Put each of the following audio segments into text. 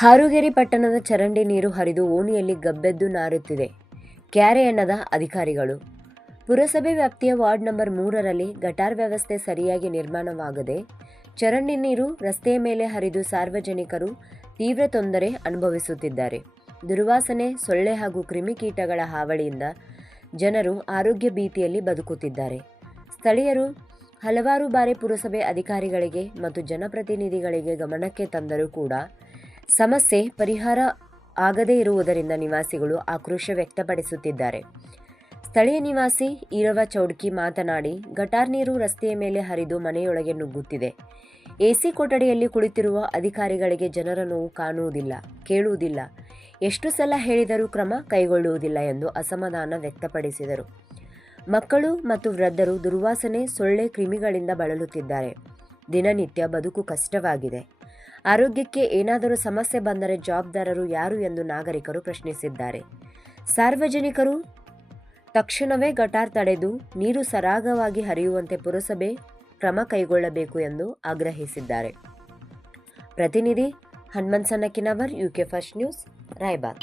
ಹಾರುಗೆರೆ ಪಟ್ಟಣದ ಚರಂಡಿ ನೀರು ಹರಿದು ಓಣಿಯಲ್ಲಿ ಗಬ್ಬೆದ್ದು ನಾರುತ್ತಿದೆ. ಕ್ಯಾರೆ ಎಣ್ಣದ ಅಧಿಕಾರಿಗಳು. ಪುರಸಭೆ ವ್ಯಾಪ್ತಿಯ ವಾರ್ಡ್ ನಂಬರ್ ಮೂರರಲ್ಲಿ ಗಟಾರ್ ವ್ಯವಸ್ಥೆ ಸರಿಯಾಗಿ ನಿರ್ಮಾಣವಾಗದೆ ಚರಂಡಿ ನೀರು ರಸ್ತೆಯ ಮೇಲೆ ಹರಿದು ಸಾರ್ವಜನಿಕರು ತೀವ್ರ ತೊಂದರೆ ಅನುಭವಿಸುತ್ತಿದ್ದಾರೆ. ದುರ್ವಾಸನೆ, ಸೊಳ್ಳೆ ಹಾಗೂ ಕ್ರಿಮಿಕೀಟಗಳ ಹಾವಳಿಯಿಂದ ಜನರು ಆರೋಗ್ಯ ಭೀತಿಯಲ್ಲಿ ಬದುಕುತ್ತಿದ್ದಾರೆ. ಸ್ಥಳೀಯರು ಹಲವಾರು ಬಾರಿ ಪುರಸಭೆ ಅಧಿಕಾರಿಗಳಿಗೆ ಮತ್ತು ಜನಪ್ರತಿನಿಧಿಗಳಿಗೆ ಗಮನಕ್ಕೆ ತಂದರೂ ಕೂಡ ಸಮಸ್ಯೆ ಪರಿಹಾರ ಆಗದೇ ಇರುವುದರಿಂದ ನಿವಾಸಿಗಳು ಆಕ್ರೋಶ ವ್ಯಕ್ತಪಡಿಸುತ್ತಿದ್ದಾರೆ. ಸ್ಥಳೀಯ ನಿವಾಸಿ ಈರವ ಚೌಡ್ಕಿ ಮಾತನಾಡಿ, ಗಟಾರ್ ನೀರು ರಸ್ತೆಯ ಮೇಲೆ ಹರಿದು ಮನೆಯೊಳಗೆ ನುಗ್ಗುತ್ತಿದೆ. ಎಸಿ ಕೊಠಡಿಯಲ್ಲಿ ಕುಳಿತಿರುವ ಅಧಿಕಾರಿಗಳಿಗೆ ಜನರ ನೋವು ಕಾಣುವುದಿಲ್ಲ, ಕೇಳುವುದಿಲ್ಲ. ಎಷ್ಟು ಸಲ ಹೇಳಿದರೂ ಕ್ರಮ ಕೈಗೊಳ್ಳುವುದಿಲ್ಲ ಎಂದು ಅಸಮಾಧಾನ ವ್ಯಕ್ತಪಡಿಸಿದರು. ಮಕ್ಕಳು ಮತ್ತು ವೃದ್ಧರು ದುರ್ವಾಸನೆ, ಸೊಳ್ಳೆ, ಕ್ರಿಮಿಗಳಿಂದ ಬಳಲುತ್ತಿದ್ದಾರೆ. ದಿನನಿತ್ಯ ಬದುಕು ಕಷ್ಟವಾಗಿದೆ. ಆರೋಗ್ಯಕ್ಕೆ ಏನಾದರೂ ಸಮಸ್ಯೆ ಬಂದರೆ ಜವಾಬ್ದಾರರು ಯಾರು ಎಂದು ನಾಗರಿಕರು ಪ್ರಶ್ನಿಸಿದ್ದಾರೆ. ಸಾರ್ವಜನಿಕರು ತಕ್ಷಣವೇ ಗಟಾರ್ ತಡೆದು ನೀರು ಸರಾಗವಾಗಿ ಹರಿಯುವಂತೆ ಪುರಸಭೆ ಕ್ರಮ ಕೈಗೊಳ್ಳಬೇಕು ಎಂದು ಆಗ್ರಹಿಸಿದ್ದಾರೆ. ಪ್ರತಿನಿಧಿ Hanumant Sannakinavar UK first news, Raybag.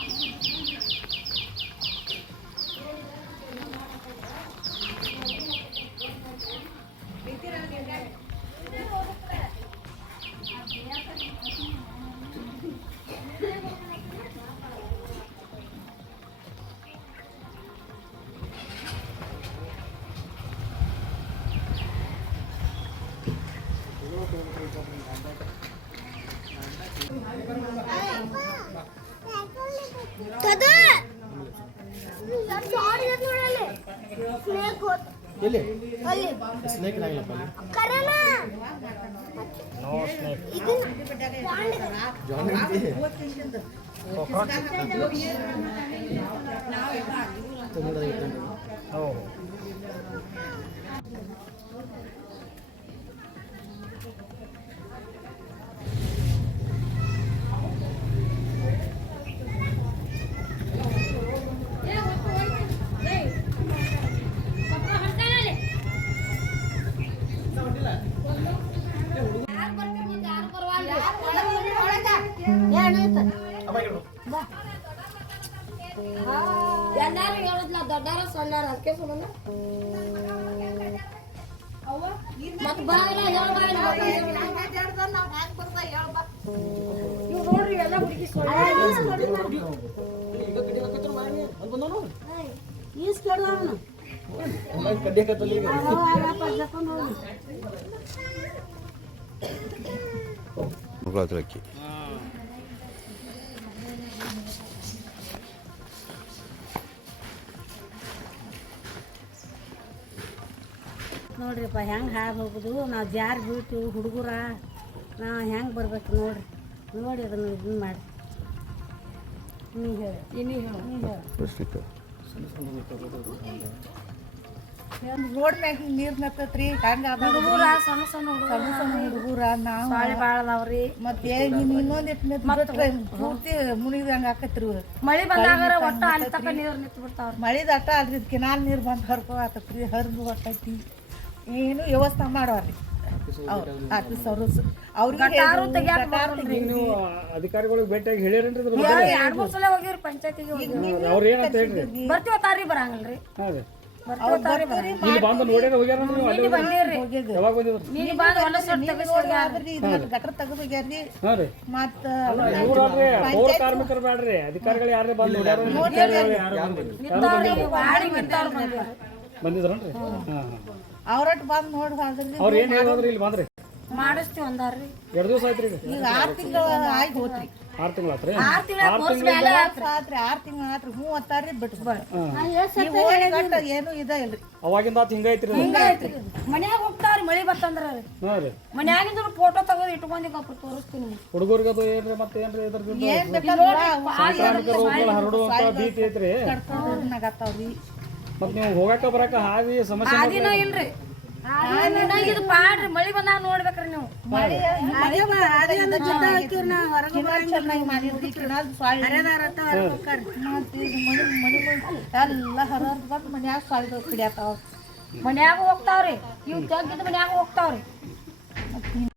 ಎಲ್ಲಿ ಸ್ನೇಕ್ ಆಗಿಲ್ಲಪ್ಪ ಜಾನ್ ಐತಿ ಎಲ್ಲಾರು ಹೇಳುದ್ಲ ದೊಡ್ಡಾರ ಸಣ್ಣಾರ ಅದಕ್ಕೆ ಸುಮ್ಮನೆ ಮತ್ ಇವ್ ನೋಡ್ರಿ ಎಲ್ಲ ಹುಡುಗಿ ಈಸ್ ಕೇಳ್ದವನು ಹತ್ರ ಅಕ್ಕಿ ನೋಡ್ರಿಪ್ಪ ಹೆಂಗೆ ಹಾದು ಹೋಗುದು? ನಾವು ಜಾರ್ ಬೀಳ್ತೀವಿ ಹುಡುಗರ. ನಾವು ಹೆಂಗೆ ಬರ್ಬೇಕು ನೋಡ್ರಿ. ನೋಡಿ ಅದನ್ನು ಇದನ್ನ ಮಾಡಿ. ನೀ ಹೇಳಿ. ಇನ್ನೀ ಹೇಳಿ. ನೀ ಹೇಳಿ. ರೋಡ್ ಮ್ಯಾಗ ನೀರ್ ನತ್ತತ್ರಿ ಹಂಗ ಹುಡುಗರ ಸಣ್ಣ ಸಣ್ಣ ಸಣ್ಣ ಸಣ್ಣ ಹುಡುಗರ ನಾವು ಬಾಳೆ ಭಾಳ ಅದಾವ್ರಿ. ಮತ್ತೆ ಇನ್ನೊಂದ್ ಬಿಟ್ರೆ ಪೂರ್ತಿ ಮುನಿದಂಗ ಆಕತ್ರಿ ಮಳಿ ಬಂದಾಗ ಒಟ್ಟ ಅಲ್ಲಿ ತಕ ನೀರು ನಿಂತು ಬಿಡ್ತಾವ್ರಿ ಮಳಿದ ಅಟ್ಟ ಅಲ್ರಿ ಕೆನಾಲ್ ನೀರ್ ಬಂದ್ ಹರ್ಕೋ ಆತತ್ರಿ ಹರಿದು ಹೊಟ್ಟೈತಿ ಏನು ವ್ಯವಸ್ಥೆ ಮಾಡೋರಿ. ಅಧಿಕಾರಿಗಳಿಗೆ ಭೇಟಿಯಾಗಿ ಹೇಳಿರೇನ್ರಿ ಎರಡು ಮೂರು ಸಲ ಹೋಗಿರಿ ಪಂಚಾಯತಿಗೆ ಅವ್ರು ಏನಂತ ಹೇಳ್ರಿ? ಬರ್ತೀವ ತಾರಿ ಬರಂಗಿಲ್ರಿ? ಇಲ್ಲಿ ಬಂದು ನೋಡ್ಯಾರ ಹೋಗ್ಯಾರ ನೀವು ಅಲ್ಲಿ ಯಾವಾಗ ಬಂದಿದ್ರಿ ಹಾ ರೀ. ಮತ್ತ ಪೌರ ಕಾರ್ಮಿಕರು ಬ್ಯಾಡ್ರಿ. ಅಧಿಕಾರಿಗಳು ಯಾರೇ ಬಂದು ನೋಡ್ಯಾರ? ಬಂದಿದ್ರನ್ರಿ? ಹಾ ಹಾ. ಅವ್ರಟ್ ಬಂದ್ ನೋಡಿ ಹೋದ್ರಿ ಅವ್ರು ಏನ್ ಹೇಳಿದ್ರಿ ಇಲ್ಲಿ ಬಂದ್ರಿ? ಮಾಡಿಸ್ತೀವಿ ಅಂದಾರ್ರಿ ಎರಡು ದಿವಸ ಆಯ್ತ್ರಿ ಈಗ? ಈಗ ಆರ್ ತಿಂಗಳ ಆಗಿ ಹೋತ್ರಿ ಆರು ತಿಂಗಳ ಆತ್ರಿ? ಆರು ತಿಂಗಳ ಕೋರ್ಸ್ ಮೇಲೆ ಆತ್ರಿ. ಆರ್ ತಿಂಗಳ ಆತ್ರಿ. ಹ್ಞೂ ಏನು ಇದ ಇಲ್ರಿ. ಅವಾಗಿಂದ ಆತ್ ಹಿಂಗೈತ್ರಿ. ಮನ್ಯಾಗ ಹೋಗ್ತಾವ್ರಿ ಮಳಿ ಬತ್ತಂದ್ರ ಹಾ ರೀ. ಮನ್ಯಾಗಿಂದ ಫೋಟೋ ತೆಗೆದು ಇಟ್ಕೊಂಡಿ ತೋರಿಸ್ತೀನಿ ಹುಡುಗರಿಗೆ ಅದು ಏನ್ರಿ ಮತ್ತೆ ಏನ್ರಿ ಇದ್ರ ಏನ್ ಬೇಕಾದ್ರೆ ಸಾಂಕ್ರಾಮಿಕ ರೋಗಗಳು ಹರಡುವಂತ ಭೀತಿ ಐತ್ರಿ. ನಗತ್ತಾವ್ರಿ ಮತ್ ನೀವು ಹೋಗಾಕ ಬರಾಕ ಹಾದಿ ಸಮಸ್ಯೆ ಇಲ್ರಿ. ಇದು ಪಾಡ್ರಿ ಮಳಿ ಬಂದಾಗ ನೋಡ್ಬೇಕ್ರಿ ನೀವು. ಎಲ್ಲ ಹರದ್ ಬಂದು ಮನ್ಯಾಗ ಸೊಳ್ಳೆ ಕಡಿಯಾತಾವ ಮನ್ಯಾಗ ಹೋಗ್ತಾವ್ರಿ. ಇವ್ ತೆಗ್ಗಿದ್ ಮನ್ಯಾಗ ಹೋಗ್ತಾವ್ರಿ.